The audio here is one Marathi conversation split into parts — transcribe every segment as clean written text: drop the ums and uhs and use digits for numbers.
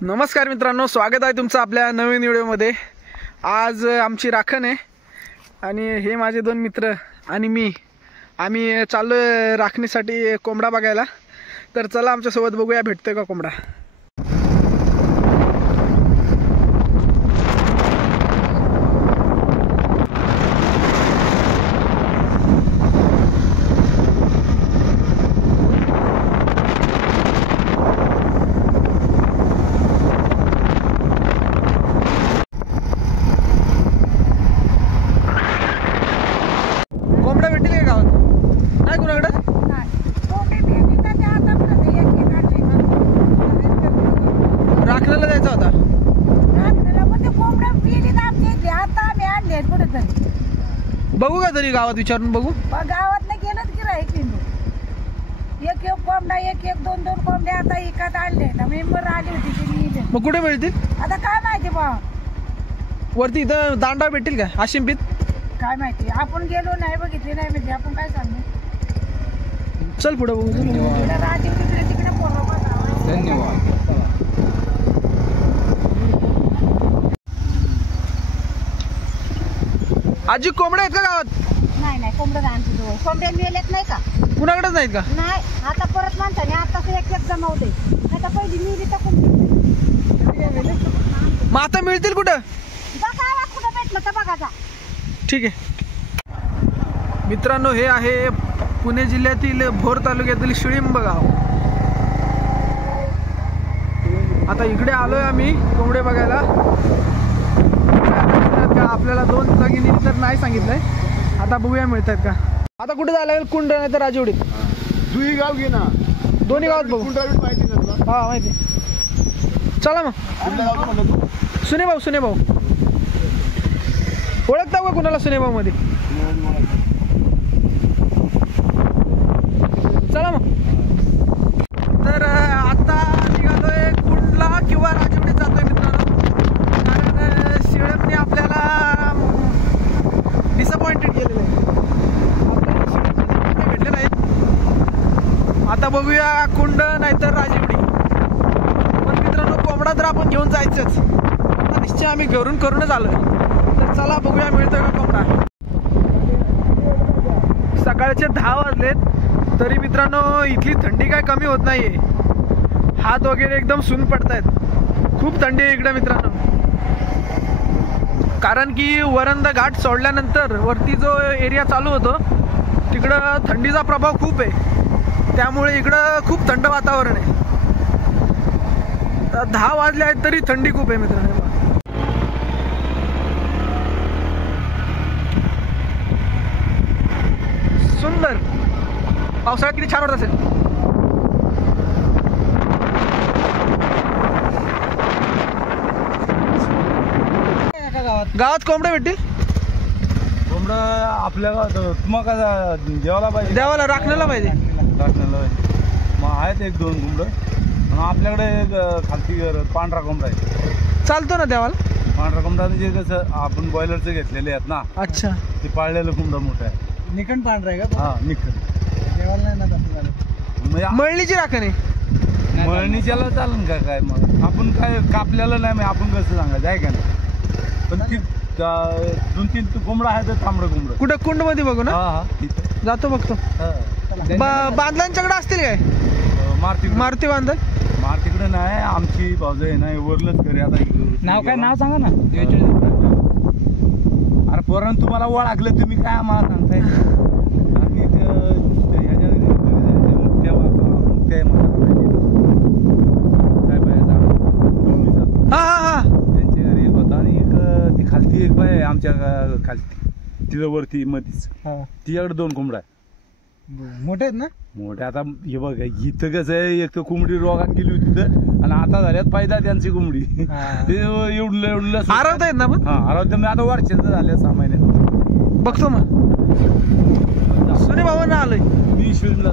नमस्कार मित्रांनो, स्वागत आहे तुमचं आपल्या नवीन व्हिडिओमध्ये। आज आमची राखण आहे आणि हे माझे दोन मित्र आणि मी आम्ही चाललोय राखणीसाठी कोंबडा बघायला। तर चला आमच्या सोबत बघूया भेटतोय का कोंबडा। कोंबडा भेटेल का गावात? नाही कुणाकडे? राखण्याला जायचा होता। बघू का तरी गावात विचारून बघू। गावात नाही गेलं की राहायची एक एक कोंबडा एक एक दोन दोन कोंबड्या आता एकात आणले ना मेंबर आली होती की मी मग कुठे मिळतील? आता काय माहिती बा वरती इथं दांडा भेटेल का आशिंपीत? काय माहिती, आपण गेलो नाही बघितले नाही म्हणजे आपण काय सांगू। चल पुढे बघू। राजी तिकडे तिकडे पोरं धन्यवाद। आजी कोंबड्या आहेत का गावात? नाही नाही कोंबडं आणतो तो कोंबड्या मिळेलेत नाही का? कुणाकडेच नाहीत का? नाही आता परत माणसाने आता एक एक जमावते आता पहिली मिळली तर कोंबडी मग आता मिळतील कुठं? बघा कुठं भेटलं तर बघायचा। ठीक आहे मित्रांनो, हे आहे पुणे जिल्ह्यातील भोर तालुक्यातील शिळिंब गाव। आता इकडे आलोय आम्ही कोंबडे बघायला। आपल्याला 2 जागी तर नाही सांगितलंय, आता बघूया मिळतात का। आता कुठे जायला लागेल? कुंड नाही तर राजवडीत? दुई गाव घे ना, दोन्ही गावात बघू। माहिती ना तुला? हा माहिती। चला मग। सुने भाऊ ओळखता का कुणाला सुनेभाऊ मध्ये? चला मग। तर आता निघालोय कुंडला किंवा राजवडीत जातोय मित्रांनो, कारण शिळेमने आपल्याला डिसअपॉइंटेड केलेलं आहे। आपल्याला भेटले नाहीत। आता बघूया कुंड नाहीतर राजवडी। पण मित्रांनो, कोंबडा तर आपण घेऊन जायचंच, आता निश्चय आम्ही घरून करूनच आलोय। तर चला बघूया मिळतोय का कोंबडा। सकाळचे 10 वाजलेत तरी मित्रांनो इथली थंडी काय कमी होत नाहीये। हात वगैरे एकदम सून पडतायत, खूप थंडी आहे इकडे मित्रांनो। कारण की वरंदा घाट सोडल्यानंतर वरती जो एरिया चालू होतो तिकडं थंडीचा प्रभाव खूप आहे, त्यामुळे इकडं खूप थंड वातावरण आहे। तर 10 वाजले आहेत तरी थंडी खूप आहे मित्रांनो। सुंदर पावसाळ्यात किती छान वाटत असेल। गावात कोंबडे भेटतील? कोंबडं आपल्या गावात तुम्हाला देवाला पाहिजे, देवाला राखण्याला पाहिजे। राखण्याला मग आहेत 1-2 कोंबडं। मग आपल्याकडे एक खालती पांढरा कोंबडा आहे। चालतो ना देवाला? पांढरा कोंबडा म्हणजे कसं आपण बॉयलरचं घेतलेले आहेत ना। अच्छा, ते पाळलेलं कोंबडा मोठं आहे। निखंड पांढरा आहे का? हा निखंड। देवाला नाही ना मळणीची राखण आहे। मळणीच्याला चालेल का काय? मग आपण काय कापल्याला नाही, मग आपण कसं सांगायचं आहे का नाही? पण ती 2-3 कोंबडा आहे तर तांबडं कोंबडं। कुठं कुंड मध्ये बघू ना? हा तिथं जातो बघतो। बांधलांच्याकडे असतील काय? मारुती बांधल? मारुतीकडे नाही, आमची बाजू आहे ना वरलंच घरी। आता नाव काय? नाव सांगा ना। अरे पोरांनो, तुम्हाला ओळखलं तुम्ही काय आम्हाला सांगताय? आम्ही हा त्यांच्या घरी होता आणि एक ती खालती एक बाय आहे आमच्या खालती तिथं वरती मधीच, तिच्याकडे 2 कोंबडा आहे। मोठे आहेत ना? मोठे आता हे बघ, इथं कसं आहे, एक तर कोंबडी रोगात गेली होती तिथं आणि आता झाल्यात पायदा त्यांची कोंबडी। ते एवढलं आरवत आहेत ना? पण हा आरवत मी आता वर्षाचं झाले 6 महिन्यात बघतो मग। सुने बाबांना आलोय मी शिवला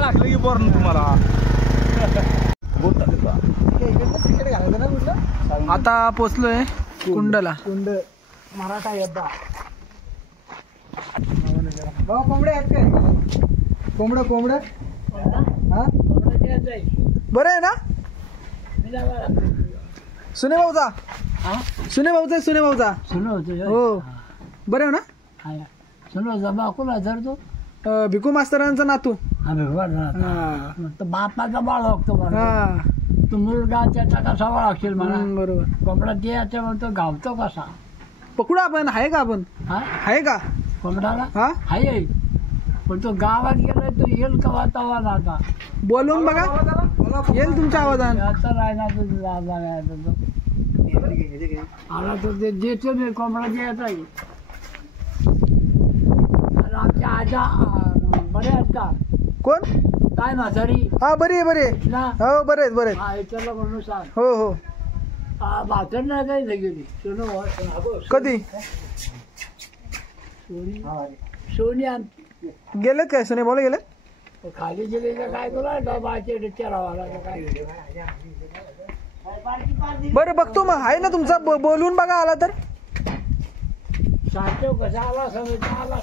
लागलं की बरं तुम्हाला। आता पोचलोय कुंडला। कुंड मराठा योद्धा कोंबडे आहेत काय? कोंबडं हा बरं आहे ना? सुने भाऊचा सुने भाऊचा हो बरे हो ना भिकू मास्तरांचा नातू बापाचा बाळ लागतो तू मुलगा त्याचा कसा लागशील मला बरोबर कोंबडा द्यायचं म्हणतो गावतो कसा पकडू आपण आहे का आपण आहे का कोंबडाला हा आहे पण तो गावात गेलाय तो येईल का वातावरण आता बोलून बघा येईल तुमच्या आवाजानं आता राहिला आला तर ते देतो मी कोंबडा द्यायचा आमच्या आजा बरे आहेत का कोण काय म्हातारी हा बरी आहे ना हो बरे आहेत त्याला म्हणून सांग हो हो म्हातारी नाही काही गेली कधी सोनी गेलेत काय सुने भाऊला गेले खाली गेले का काय करा बाचे चरावाला काय बरं बघतो मग आहे ना तुमचा बोलून बघा आला तर साठव कसा आला समज आला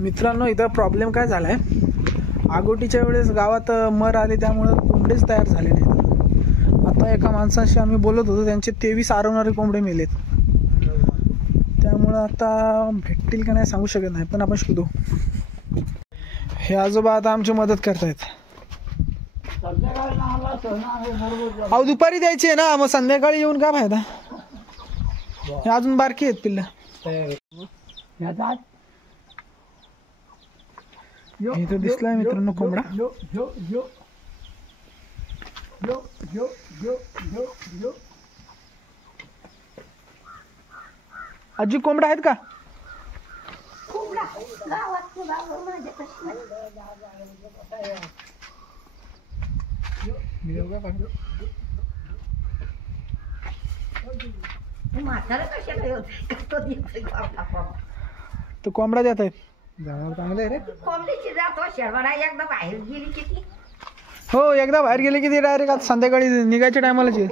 मित्रांनो इथं प्रॉब्लेम काय झालाय आगोटीच्या वेळेस गावात मर आले त्यामुळे कोंबडेच तयार झाले नाहीत आता एका माणसाशी आम्ही बोलत होतो त्यांचे 23 आरवणारे कोंबडे मेलेत त्यामुळं आता भेटतील का नाही सांगू शकत नाही पण आपण शोधू हे आजोबा आता आमची मदत करतायत अहो दुपारी द्यायची आहे ना मग संध्याकाळी येऊन काय फायदा हे अजून बारकी आहेत पिल्ल इथं दिसलाय मित्रांनो कोंबडा आजी कोंबडा आहेत का तो कोंबडा देत आहेत चांगले रे कोंबडीची जात शेरवाडा एकदा बाहेर गेली किती हो एकदा बाहेर गेले की ते डायरेक्ट आता संध्याकाळी निघायच्या टायमालाच येईल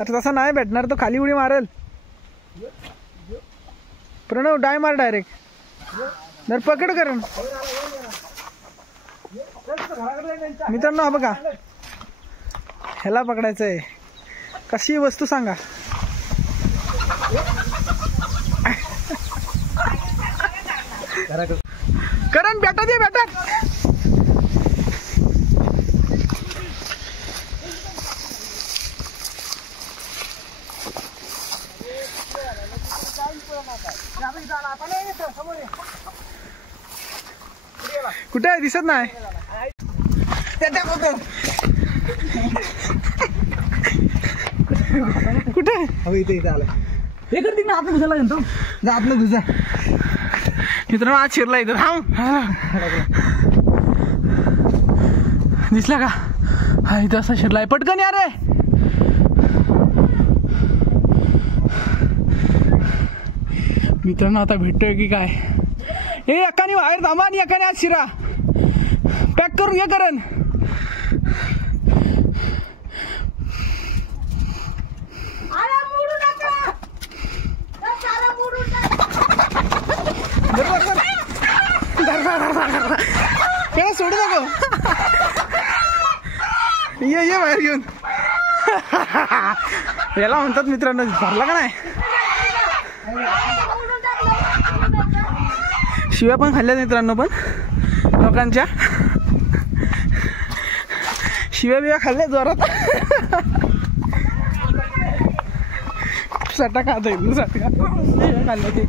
आता तसा नाही भेटणार तो खाली उडी मारेल प्रणव डाय मार डायरेक्ट जर पकड करण मित्रांनो हा बघा ह्याला पकडायचं आहे कशी वस्तू सांगा करण बेटा दे बेटा कुठे आहे दिसत नाही कुठे इथे आलं इकडे आपलं घुसायला घेतो जा आपलं घुसा मित्रांनो आज शिरला इथं थांब दिसला का हा इथं असा शिरलाय पटकन या रे मित्रांनो आता भेटतोय की काय हे एकाने बाहेर थांबा आणि एकाने आज शिरा पॅक करून घे करण सोडू नको ये बाहेर घेऊन याला म्हणतात मित्रांनो भरला का नाही शिव्या पण खाल्ल्या मित्रांनो पण लोकांच्या शिव्या बिव्या खाल्ल्या जोरात सटा खात खाल्ल्या ते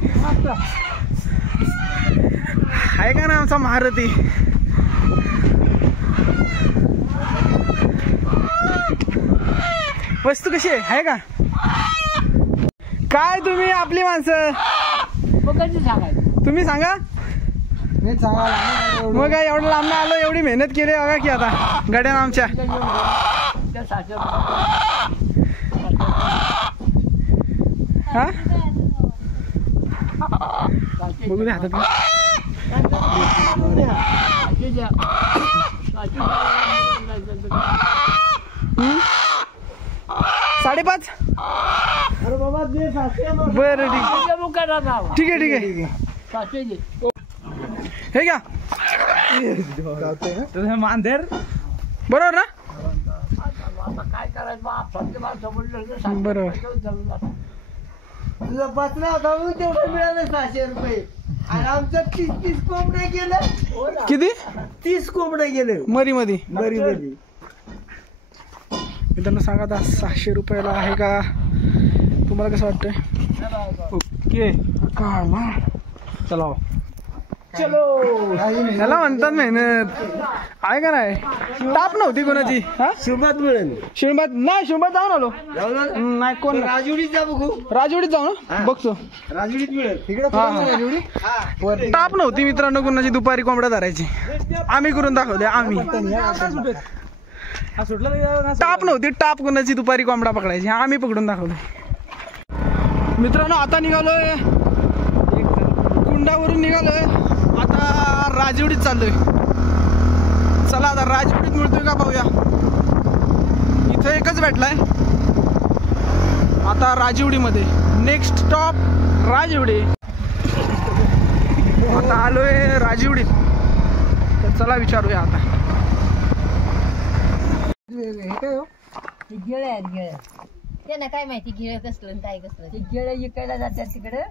आहे का ना आमचा महारथी वस्तू कशी आहे का काय तुम्ही आपली माणसं तुम्ही सांगा मग काय एवढं लांब आलो एवढी मेहनत केली बघा की आता गड्या आमच्या हा बघू दे हातात साडेपाच. अरे बाबा दे 700 मग. बरं ठीक ठीक आहे ठीक आहे. 700 दे. हे घ्या मांदेर बरोबर ना. आता काय करायचं बा, फक्त बा समजलं बरोबर. तुझा पत्रा होता म्हणून तेवढं मिळालं 600 रुपये आणि आमचं 30 कोंबड्या गेलं. किती 30 कोंबड्या गेलं मरी मध्ये. बरी बरी. मित्रांनो सांगा आता 600 रुपयाला आहे का, तुम्हाला कसं वाटतंय. ओके चला त्याला म्हणतात मेहनत आहे का नाही. टाप नव्हती कोणाची. हा शुभात मिळेल. शिवबात नाही, शिवबात जाऊन आलो. नाही कोण नाही. राजवडीत जा बघू. राजवडीत जाऊ ना बघतो. राजवडीत मिळेल तिकडे. टाप नव्हती मित्रांनो कोणाची दुपारी कोंबड्या धरायची. आम्ही करून दाखवले आम्ही. टाप नव्हती, टाप कोणाची दुपारी कोंबडा पकडायची आम्ही पकडून दाखवले. मित्रांनो आता निघालोय कुंडावरून निघालोय. आता राजवडीत चाललोय. चला आता राजवडीत मिळतोय का पाहूया. इथं एकच भेटलाय. आता राजवडीमध्ये नेक्स्ट स्टॉप राजवडी. आता आलोय राजवडीत. तर चला विचारूया आता. गिळ आहेत गिळ. त्यांना काय माहिती गिळ कसलं आणि काय कसलं. ते गिळ विकायला जातात तिकडं.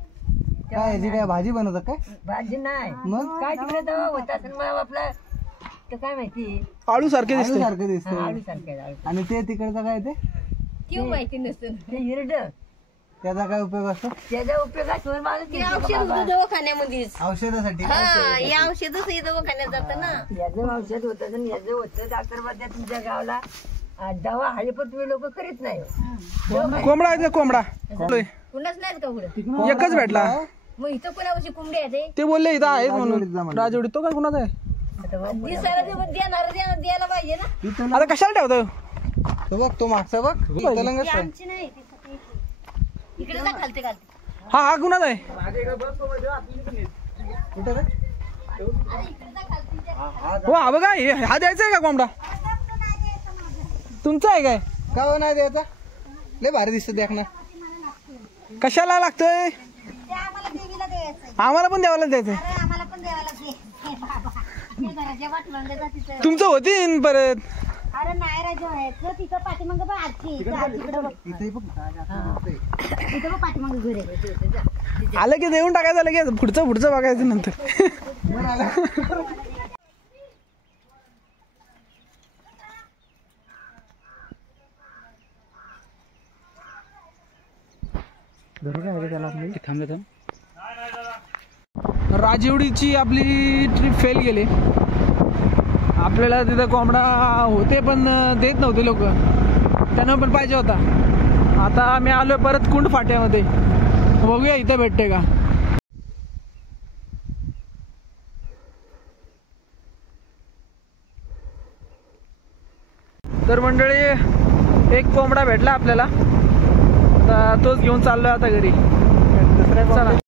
काय भाजी बनवतात काय. भाजी नाही मग काय तिकडे दवा होतात आणि मग आपलं तर काय माहिती. आळू सारखे दिसते. सारखं दिसतं. आळू सारखे आणि ते तिकडचं काय ते किंवा माहिती नसतं ते हिरड. त्याचा काय उपयोग असतो. त्याचा उपयोग असतो औषध दवाखान्यामध्येच औषधासाठी. हे औषधच दवाखान्यात जातं ना. याचं औषध होतं आणि याचं होतं. डॉक्टर म्हणतात तुमच्या गावाला दवा हळी पण तुम्ही लोक करीत नाही. कोंबडा आहे कोंबडा. कुणाच नाहीत का पुढं. एकच भेटला. मग इथं कोणावरची कोंबडी आहे ते बोलले इथं आहेत म्हणून. राजवडी तो काय कुणाचा आहे. दिसायला द्यायला पाहिजे ना. आता कशाला ठेवतो. तो बघ तो मागचा बघ. तेलंगण ती आमची नाही इकडे जा खालते खालते. हा हा कुणाचा आहे. कुठं रे? हो हा बघा हा द्यायचा आहे का कोंबडा. तुमचा आहे काय. का हो नाही द्यायचा. लय भारी दिसत देख ना. कशाला लागतोय. आम्हाला पण द्यावाला द्यायचंय. आम्हाला पण द्यायला तुमचं होती परत. अरे नाही राजा व्हायचं तिथं पाठीमागं बघ आजी इकडं बघ. इथे बघ. इथं बघ पाठीमागं घर आहे. आलं की देऊन टाकायचं लगेच. पुढचं बघायचं नंतर. राजवडीची आपली ट्रिप फेल गेली. आपल्याला तिथं कोंबडा होते पण देत नव्हते लोक. त्यांना पण पाहिजे होता. आता आम्ही आलो परत कुंड फाट्यामध्ये. बघूया इथं भेटते का. तर मंडळी एक कोंबडा भेटला आपल्याला. आता तोच घेऊन चाललोय आता घरी. चला.